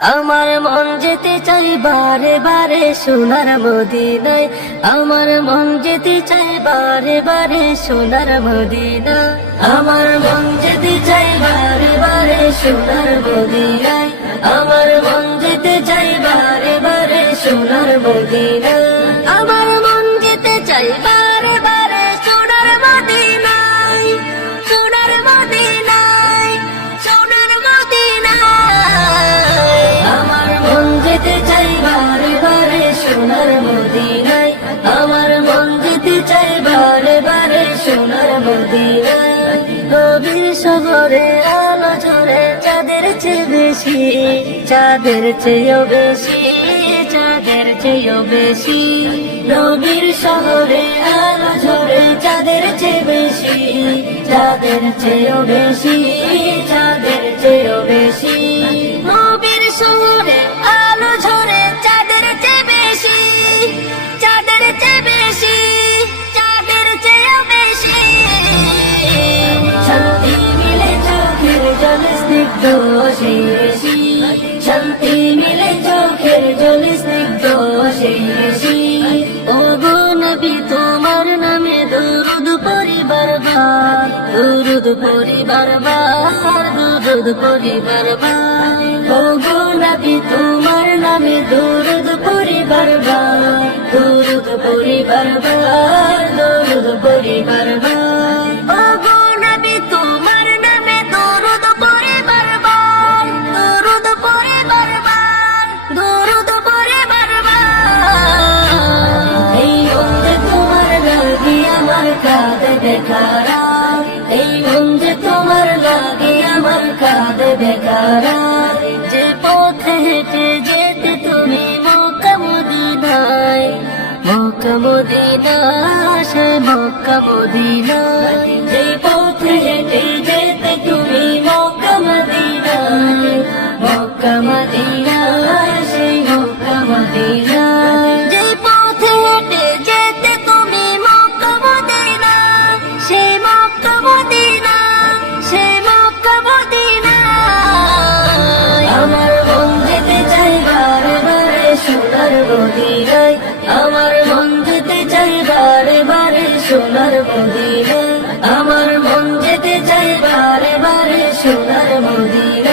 আমার মন যেতে চাই বারে বারে সোনার মদিনায়। আমার মন যেতে চাই বারে বারে সোনার মদিনা আমার মন যেতে চাই বারে বারে সোনার মদিনায়। আমার মন যেতে চাই বারে বারে সোনার মদিনা যেতে চাই বারে বারে সোনার মদিনায়। আমার মন যেতে চাই বারে বারে সোনার মদিনায়। নবীর শহরে আলো ঝরে, চাঁদের চেয়ে বেশি, চাঁদের চেয়েও বেশি, চাঁদের চেয়েও বেশি। নবীর শহরে আলো ঝরে, চাঁদের চেয়ে বেশি, চাঁদের চেয়েও বেশি। শেষি শান্তি মিলে চোখের জল স্নিগ্ধ শেষি। ও গো নবী, তোমার নামে দুরুদ পরিবার বার দুরুদ পরিবার বার দুরুদ পরিবার বার তোমার নামে দুরুদ পরিবার বার দুরুদ পরিবার বার দুরুদ পরিবার বার আমার কাঁদে বেকারা, এই মঞ্জে তোমার লাগে আমার কাঁদে বেকারা। যে পথে হেঁটে যেতে তুমি মক্কা মদিনায়, মক্কা মদিনা, সে যে পথে হেঁটে সোনার মদিনা আমার মন যেতে চাই বারে বারে সোনার মদিনায়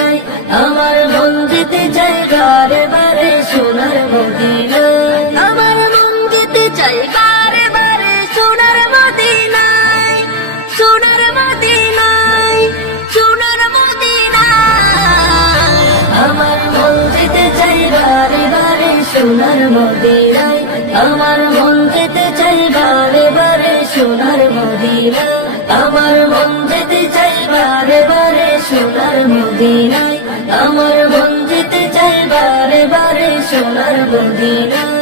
সোনার মদিনায় আমার মন যেতে চাই বারে বারে সোনার মদিরা আমার মন যেতে চাই বারে বারে সোনার মদিনায়। আমার মন যেতে চাই বারে বারে সোনার মদিনায়